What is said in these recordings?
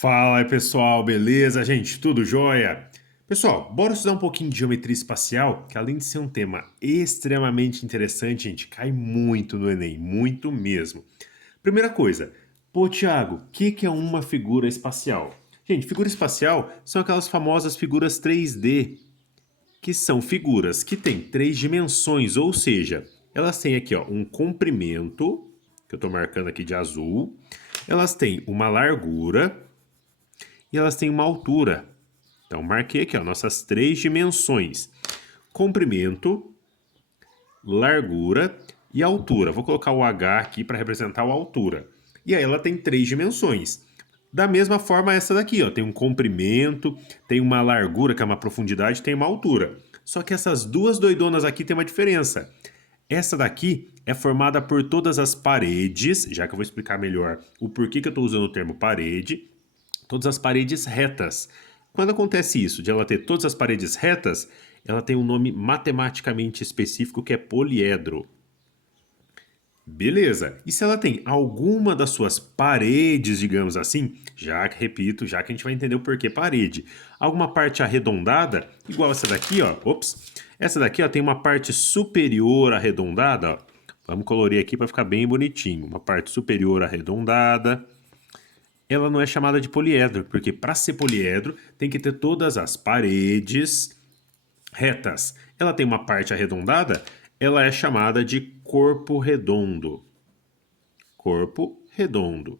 Fala aí pessoal, beleza, gente? Tudo jóia? Pessoal, bora estudar um pouquinho de geometria espacial, que além de ser um tema extremamente interessante, gente, cai muito no Enem, muito mesmo. Primeira coisa, pô, Thiago, o que é uma figura espacial? Gente, figura espacial são aquelas famosas figuras 3D, que são figuras que têm três dimensões, ou seja, elas têm aqui ó, um comprimento, que eu estou marcando aqui de azul, elas têm uma largura e elas têm uma altura. Então, marquei aqui ó, nossas três dimensões: comprimento, largura e altura. Vou colocar o H aqui para representar a altura. E aí ela tem três dimensões. Da mesma forma, essa daqui ó, tem um comprimento, tem uma largura, que é uma profundidade, tem uma altura. Só que essas duas doidonas aqui tem uma diferença. Essa daqui é formada por todas as paredes, já que eu vou explicar melhor o porquê que eu estou usando o termo parede, todas as paredes retas. Quando acontece isso, de ela ter todas as paredes retas, ela tem um nome matematicamente específico que é poliedro. Beleza. E se ela tem alguma das suas paredes, digamos assim, já que, repito, já que a gente vai entender o porquê parede, alguma parte arredondada, igual essa daqui, ó, ops, essa daqui, ó, tem uma parte superior arredondada, ó. Vamos colorir aqui para ficar bem bonitinho. Uma parte superior arredondada, ela não é chamada de poliedro, porque para ser poliedro tem que ter todas as paredes retas. Ela tem uma parte arredondada, ela é chamada de corpo redondo. Corpo redondo.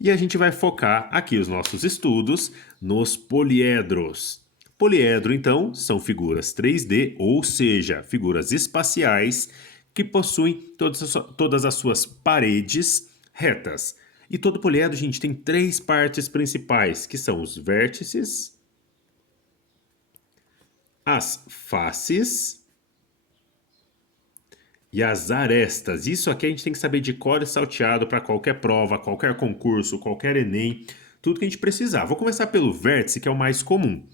E a gente vai focar aqui os nossos estudos nos poliedros. Poliedro, então, são figuras 3D, ou seja, figuras espaciais que possuem todas as suas paredes retas. E todo poliedro, gente, tem três partes principais, que são os vértices, as faces e as arestas. Isso aqui a gente tem que saber de cor e salteado para qualquer prova, qualquer concurso, qualquer Enem, tudo que a gente precisar. Vou começar pelo vértice, que é o mais comum.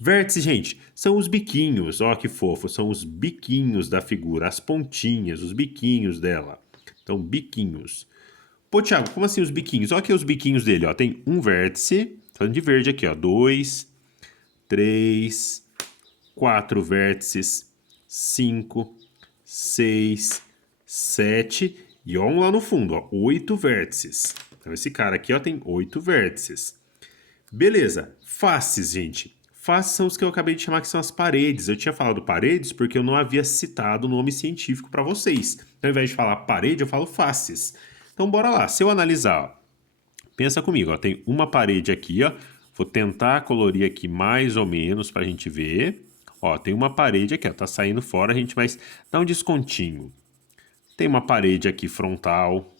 Vértice, gente, são os biquinhos, ó que fofo, são os biquinhos da figura, as pontinhas, os biquinhos dela. Então, biquinhos. Pô, Thiago, como assim os biquinhos? Olha aqui os biquinhos dele, ó. Tem um vértice, falando de verde aqui, ó. 2, 3, 4 vértices, 5, 6, 7 e ó, um lá no fundo, ó, 8 vértices. Então esse cara aqui ó, tem 8 vértices. Beleza, faces, gente. Faces são os que eu acabei de chamar que são as paredes. Eu tinha falado paredes porque eu não havia citado o nome científico para vocês. Então, ao invés de falar parede, eu falo faces. Então, bora lá. Se eu analisar, ó, pensa comigo, ó, tem uma parede aqui, ó. Vou tentar colorir aqui mais ou menos para a gente ver. Ó, tem uma parede aqui, ó, tá saindo fora, a gente vai dar um descontinho. Tem uma parede aqui frontal.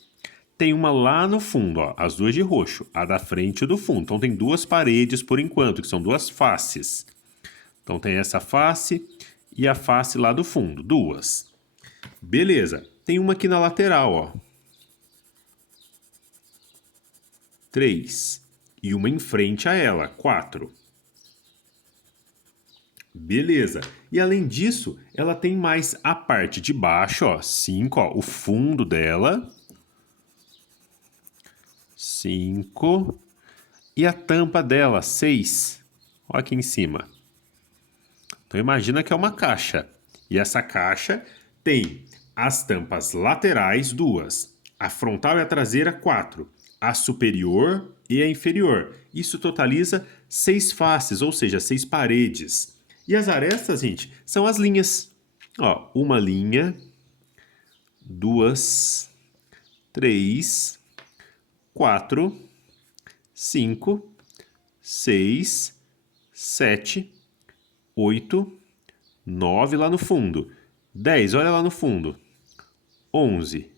Tem uma lá no fundo, ó, as duas de roxo, a da frente e do fundo. Então tem duas paredes por enquanto, que são duas faces. Então tem essa face e a face lá do fundo, duas. Beleza. Tem uma aqui na lateral, ó. 3. E uma em frente a ela, 4. Beleza. E além disso, ela tem mais a parte de baixo, ó, 5, ó, o fundo dela. 5. E a tampa dela, 6. Ó aqui em cima. Então imagina que é uma caixa. E essa caixa tem as tampas laterais, 2. A frontal e a traseira, 4. A superior e a inferior. Isso totaliza 6 faces, ou seja, 6 paredes. E as arestas, gente, são as linhas. Ó, uma linha, 2, 3, 4, 5, 6, 7, 8, 9 lá no fundo. 10, olha lá no fundo. 11,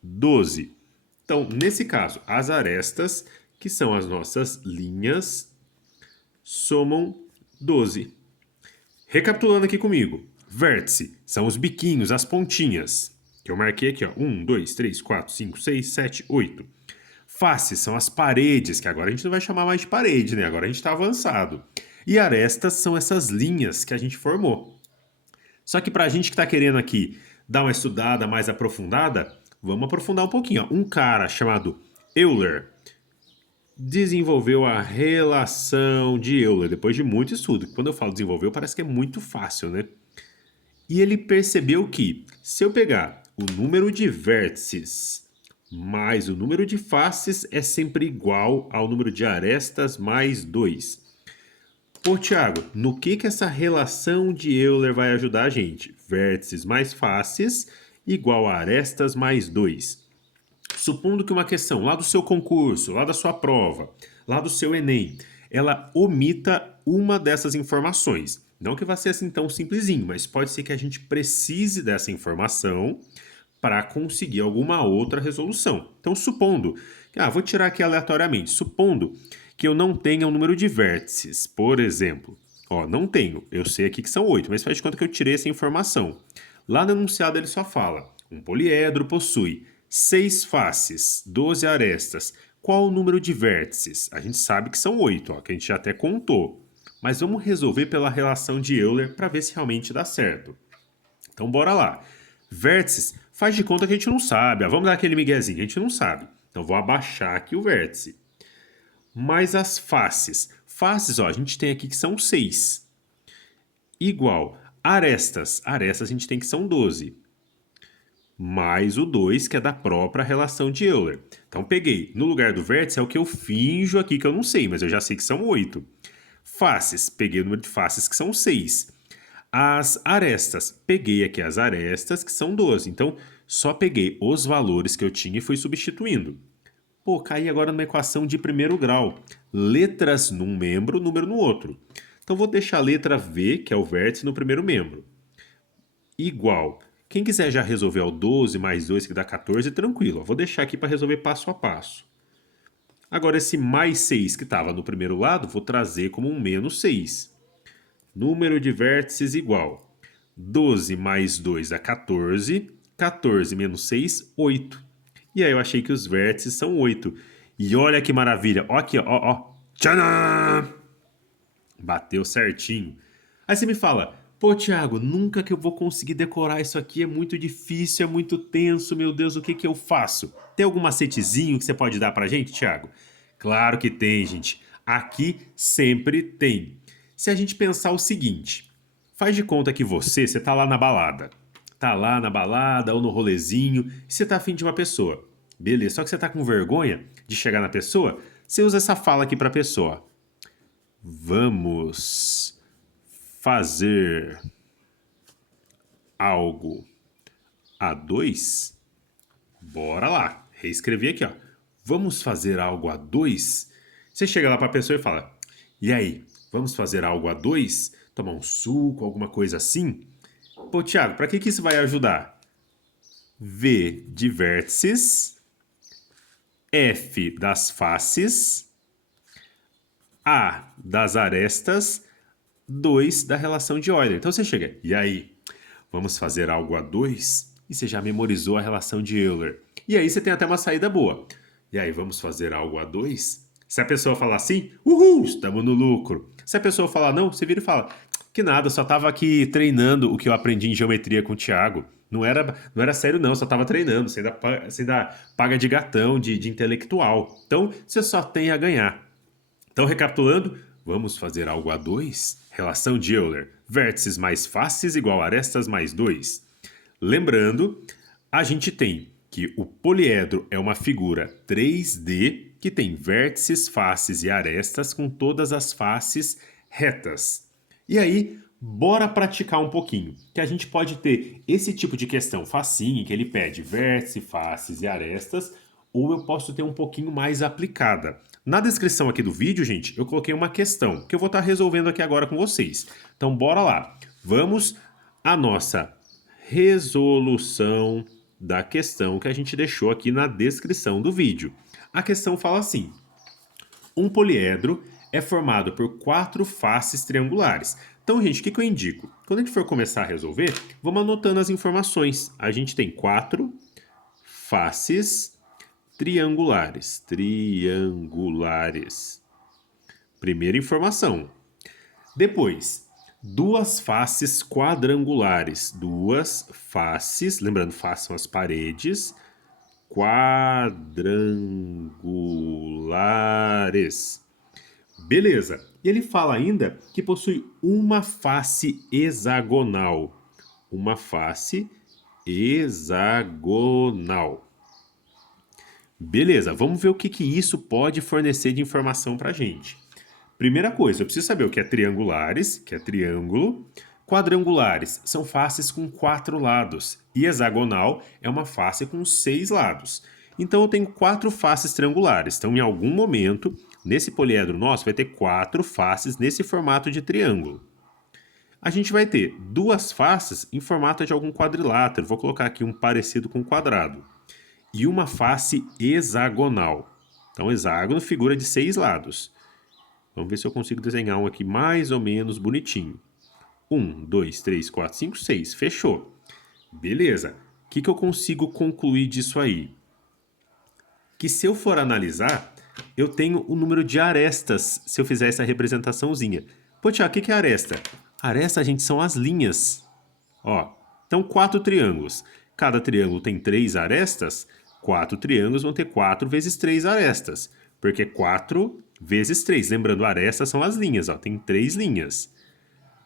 12. Então, nesse caso, as arestas, que são as nossas linhas, somam 12. Recapitulando aqui comigo. Vértice são os biquinhos, as pontinhas. Que eu marquei aqui, ó. 1, 2, 3, 4, 5, 6, 7, 8. Faces são as paredes, que agora a gente não vai chamar mais de parede, né? Agora a gente está avançado. E arestas são essas linhas que a gente formou. Só que para a gente que está querendo aqui dar uma estudada mais aprofundada, vamos aprofundar um pouquinho. Ó. Um cara chamado Euler, desenvolveu a relação de Euler, depois de muito estudo. Quando eu falo desenvolveu, parece que é muito fácil, né? E ele percebeu que, se eu pegar o número de vértices mais o número de faces, é sempre igual ao número de arestas mais 2. Pô, Thiago, no que essa relação de Euler vai ajudar a gente? Vértices mais faces igual a arestas mais 2. Supondo que uma questão lá do seu concurso, lá da sua prova, lá do seu Enem, ela omita uma dessas informações. Não que vá ser assim tão simplesinho, mas pode ser que a gente precise dessa informação para conseguir alguma outra resolução. Então, supondo, vou tirar aqui aleatoriamente, supondo que eu não tenha um número de vértices, por exemplo. Ó, não tenho, eu sei aqui que são 8, mas faz de conta que eu tirei essa informação. Lá no enunciado ele só fala, um poliedro possui 6 faces, 12 arestas. Qual o número de vértices? A gente sabe que são 8, ó, que a gente já até contou. Mas vamos resolver pela relação de Euler para ver se realmente dá certo. Então bora lá. Vértices, faz de conta que a gente não sabe. Vamos dar aquele miguezinho, a gente não sabe. Então vou abaixar aqui o vértice. Mais as faces. Faces, ó, a gente tem aqui que são 6. Igual. Arestas. Arestas a gente tem que são 12. Mais o 2, que é da própria relação de Euler. Então peguei. No lugar do vértice é o que eu finjo aqui que eu não sei, mas eu já sei que são 8. Faces. Peguei o número de faces que são 6. As arestas, peguei aqui as arestas, que são 12. Então, só peguei os valores que eu tinha e fui substituindo. Pô, caí agora numa equação de primeiro grau. Letras num membro, número no outro. Então, vou deixar a letra V, que é o vértice, no primeiro membro. Igual. Quem quiser já resolver o 12 mais 2, que dá 14, tranquilo. Vou deixar aqui para resolver passo a passo. Agora, esse mais 6 que estava no primeiro lado, vou trazer como um menos 6. Número de vértices igual. 12 mais 2 dá 14. 14 menos 6, 8. E aí eu achei que os vértices são 8. E olha que maravilha. Ó aqui, ó. Tcharam! Bateu certinho. Aí você me fala, pô, Thiago, nunca que eu vou conseguir decorar isso aqui. É muito difícil, é muito tenso. Meu Deus, o que eu faço? Tem algum macetezinho que você pode dar pra gente, Thiago? Claro que tem, gente. Aqui sempre tem. Se a gente pensar o seguinte, faz de conta que você tá lá na balada. Tá lá na balada ou no rolezinho e você tá afim de uma pessoa. Beleza, só que você tá com vergonha de chegar na pessoa, você usa essa fala aqui pra pessoa. Vamos fazer algo a dois? Bora lá. Reescrevi aqui, ó. Vamos fazer algo a dois? Você chega lá pra pessoa e fala, e aí, vamos fazer algo a dois? Tomar um suco, alguma coisa assim? Pô, Thiago, pra que isso vai ajudar? V de vértices, F das faces, A das arestas, 2 da relação de Euler. Então você chega, e aí, vamos fazer algo a 2? E você já memorizou a relação de Euler. E aí você tem até uma saída boa. E aí, vamos fazer algo a 2? Se a pessoa falar assim, uhul, estamos no lucro. Se a pessoa falar não, você vira e fala, que nada, só estava aqui treinando o que eu aprendi em geometria com o Thiago. Não era sério não, só estava treinando. Você ainda paga de gatão, de intelectual. Então, você só tem a ganhar. Então, recapitulando, vamos fazer algo a 2? Relação de Euler. Vértices mais faces igual arestas mais 2. Lembrando, a gente tem que o poliedro é uma figura 3D que tem vértices, faces e arestas com todas as faces retas. E aí, bora praticar um pouquinho, que a gente pode ter esse tipo de questão facinho, que ele pede vértices, faces e arestas, ou eu posso ter um pouquinho mais aplicada. Na descrição aqui do vídeo, gente, eu coloquei uma questão que eu vou estar resolvendo aqui agora com vocês. Então, bora lá. Vamos à nossa resolução da questão que a gente deixou aqui na descrição do vídeo. A questão fala assim: um poliedro é formado por 4 faces triangulares. Então, gente, o que eu indico? Quando a gente for começar a resolver, vamos anotando as informações. A gente tem 4 faces triangulares. Primeira informação. Depois, 2 faces quadrangulares. 2 faces, lembrando, faces são as paredes, quadrangulares. Beleza. E ele fala ainda que possui uma face hexagonal. Uma face hexagonal. Beleza, vamos ver o que isso pode fornecer de informação para a gente. Primeira coisa, eu preciso saber o que é triangulares, que é triângulo. Quadrangulares são faces com 4 lados. E hexagonal é uma face com 6 lados. Então eu tenho 4 faces triangulares. Então, em algum momento, nesse poliedro nosso, vai ter 4 faces nesse formato de triângulo. A gente vai ter 2 faces em formato de algum quadrilátero. Vou colocar aqui um parecido com um quadrado. E uma face hexagonal. Então, hexágono figura de 6 lados. Vamos ver se eu consigo desenhar um aqui mais ou menos bonitinho. 1, 2, 3, 4, 5, 6. Fechou. Beleza. O que eu consigo concluir disso aí? Que se eu for analisar, eu tenho o número de arestas se eu fizer essa representaçãozinha. Pô, Tiago, o que é aresta? Aresta, gente, são as linhas. Ó, então 4 triângulos. Cada triângulo tem 3 arestas. 4 triângulos vão ter 4 vezes 3 arestas. Porque 4 vezes 3. Lembrando, arestas são as linhas, ó, tem 3 linhas.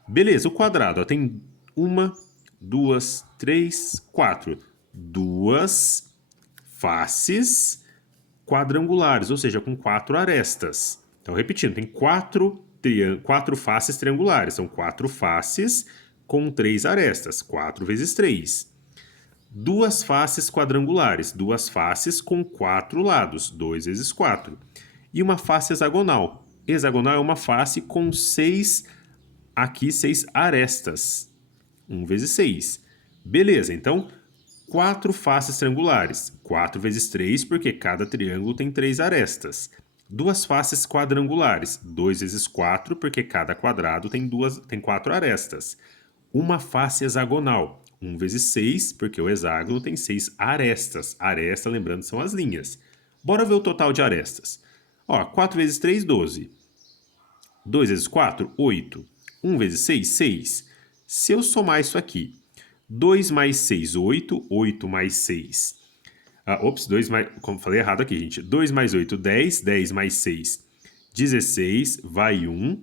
Beleza, o quadrado, ó, tem 1, 2, 3, 4. 2 faces quadrangulares, ou seja, com 4 arestas. Então, repetindo, tem 4 faces triangulares. São 4 faces com 3 arestas. 4 vezes 3. 2 faces quadrangulares. 2 faces com 4 lados. 2 vezes 4. E uma face hexagonal. Hexagonal é uma face com 6 arestas. 1 vezes 6. Beleza, então 4 faces triangulares. 4 vezes 3, porque cada triângulo tem 3 arestas. 2 faces quadrangulares. 2 vezes 4, porque cada quadrado tem 4 arestas. Uma face hexagonal. 1 vezes 6, porque o hexágono tem 6 arestas. Aresta, lembrando, são as linhas. Bora ver o total de arestas. Ó, 4 vezes 3, 12. 2 vezes 4, 8. 1 vezes 6, 6. Se eu somar isso aqui, 2 mais 6, 8. 8 mais 6. Como falei errado aqui, gente. 2 mais 8, 10. 10 mais 6, 16. Vai 1.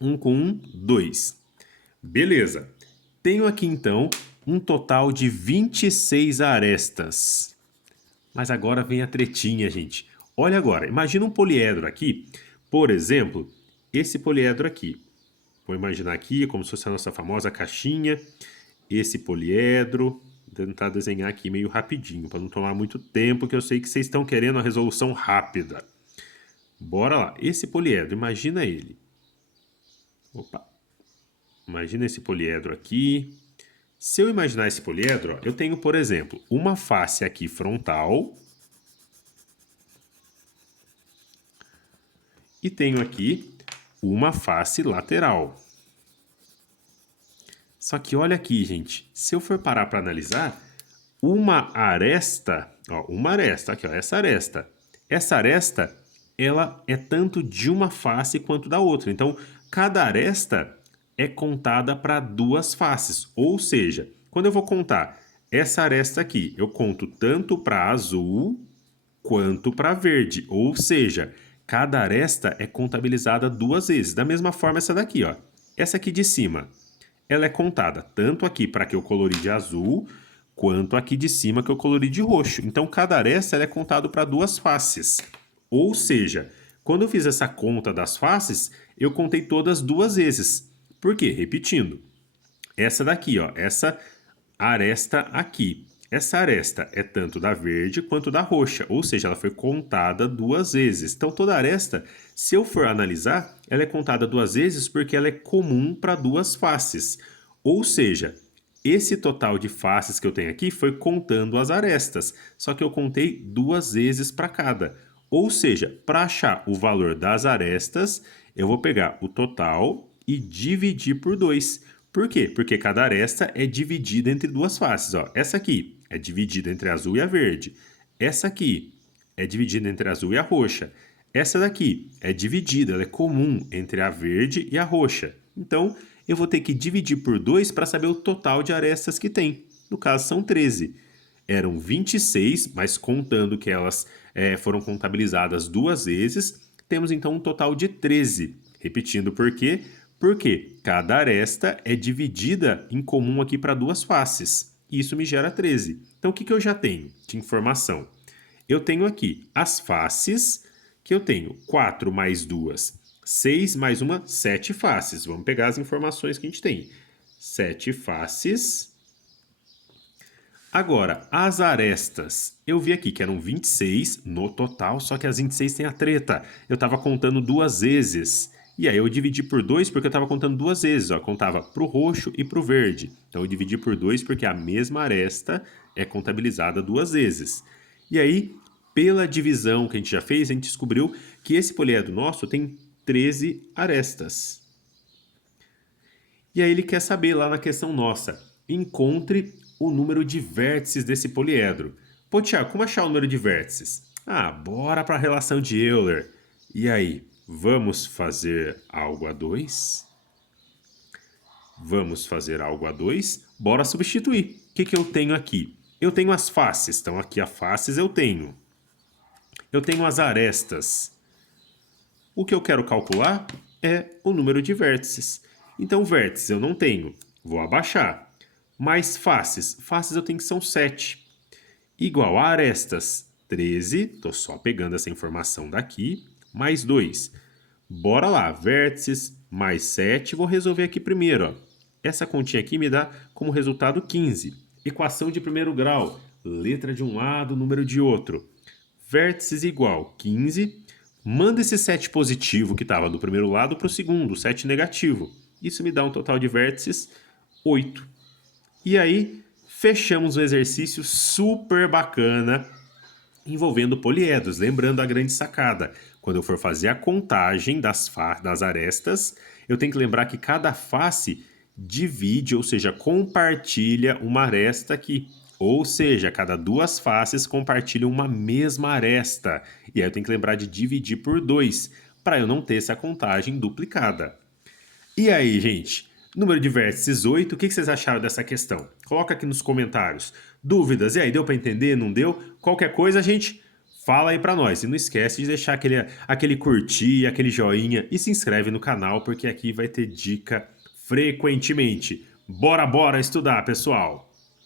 1 com 1, 2. Beleza. Tenho aqui, então, um total de 26 arestas. Mas agora vem a tretinha, gente. Olha agora, imagina um poliedro aqui. Por exemplo, esse poliedro aqui. Vou imaginar aqui como se fosse a nossa famosa caixinha. Esse poliedro. Vou tentar desenhar aqui meio rapidinho, para não tomar muito tempo, que eu sei que vocês estão querendo a resolução rápida. Bora lá. Esse poliedro, imagina ele. Opa. Imagina esse poliedro aqui. Se eu imaginar esse poliedro, ó, eu tenho, por exemplo, uma face aqui frontal. E tenho aqui uma face lateral. Só que olha aqui, gente. Se eu for parar para analisar, uma aresta, aqui, ó, essa aresta. Essa aresta, ela é tanto de uma face quanto da outra. Então, cada aresta é contada para 2 faces. Ou seja, quando eu vou contar essa aresta aqui, eu conto tanto para azul quanto para verde. Ou seja, cada aresta é contabilizada 2 vezes. Da mesma forma essa daqui, ó. Essa aqui de cima, ela é contada tanto aqui para que eu colori de azul, quanto aqui de cima que eu colori de roxo. Então, cada aresta ela é contado para 2 faces. Ou seja, quando eu fiz essa conta das faces, eu contei todas 2 vezes. Por quê? Repetindo. Essa daqui, ó, essa aresta aqui. Essa aresta é tanto da verde quanto da roxa, ou seja, ela foi contada 2 vezes. Então, toda aresta, se eu for analisar, ela é contada 2 vezes porque ela é comum para 2 faces. Ou seja, esse total de faces que eu tenho aqui foi contando as arestas, só que eu contei 2 vezes para cada. Ou seja, para achar o valor das arestas, eu vou pegar o total e dividir por 2. Por quê? Porque cada aresta é dividida entre 2 faces. Ó. Essa aqui é dividida entre a azul e a verde. Essa aqui é dividida entre a azul e a roxa. Essa daqui é dividida, ela é comum entre a verde e a roxa. Então, eu vou ter que dividir por 2 para saber o total de arestas que tem. No caso, são 13. eram 26, mas contando que elas foram contabilizadas 2 vezes, temos então um total de 13. Repetindo por quê? Porque cada aresta é dividida em comum aqui para 2 faces. Isso me gera 13. Então, o que eu já tenho de informação? Eu tenho aqui as faces, que eu tenho 4 mais 2, 6 mais uma, 7 faces. Vamos pegar as informações que a gente tem. 7 faces. Agora, as arestas, eu vi aqui que eram 26 no total, só que as 26 tem a treta. Eu estava contando 2 vezes. E aí eu dividi por 2 porque eu estava contando 2 vezes. Ó. Eu contava para o roxo e para o verde. Então eu dividi por 2 porque a mesma aresta é contabilizada 2 vezes. E aí, pela divisão que a gente já fez, a gente descobriu que esse poliedro nosso tem 13 arestas. E aí ele quer saber lá na questão nossa, encontre o número de vértices desse poliedro. Pô, Tiago, como achar o número de vértices? Ah, bora para a relação de Euler. E aí, vamos fazer algo a 2? Vamos fazer algo a 2? Bora substituir. O que eu tenho aqui? Eu tenho as faces, então aqui as faces eu tenho. Eu tenho as arestas. O que eu quero calcular é o número de vértices. Então, vértices eu não tenho, vou abaixar. Mais faces, faces eu tenho que são 7. Igual a arestas, 13, estou só pegando essa informação daqui, mais 2. Bora lá, vértices mais 7, vou resolver aqui primeiro. Ó. Essa continha aqui me dá como resultado 15. Equação de primeiro grau, letra de um lado, número de outro. Vértices igual 15, manda esse 7 positivo que estava do primeiro lado para o segundo, 7 negativo. Isso me dá um total de vértices 8. E aí, fechamos um exercício super bacana envolvendo poliedros. Lembrando a grande sacada, quando eu for fazer a contagem das arestas, eu tenho que lembrar que cada face divide, ou seja, compartilha uma aresta aqui. Ou seja, cada 2 faces compartilham uma mesma aresta. E aí eu tenho que lembrar de dividir por 2, para eu não ter essa contagem duplicada. E aí, gente? Número de vértices 8, o que vocês acharam dessa questão? Coloca aqui nos comentários. Dúvidas? E aí, deu para entender? Não deu? Qualquer coisa, gente, fala aí para nós. E não esquece de deixar aquele curtir, aquele joinha e se inscreve no canal, porque aqui vai ter dica frequentemente. Bora estudar, pessoal!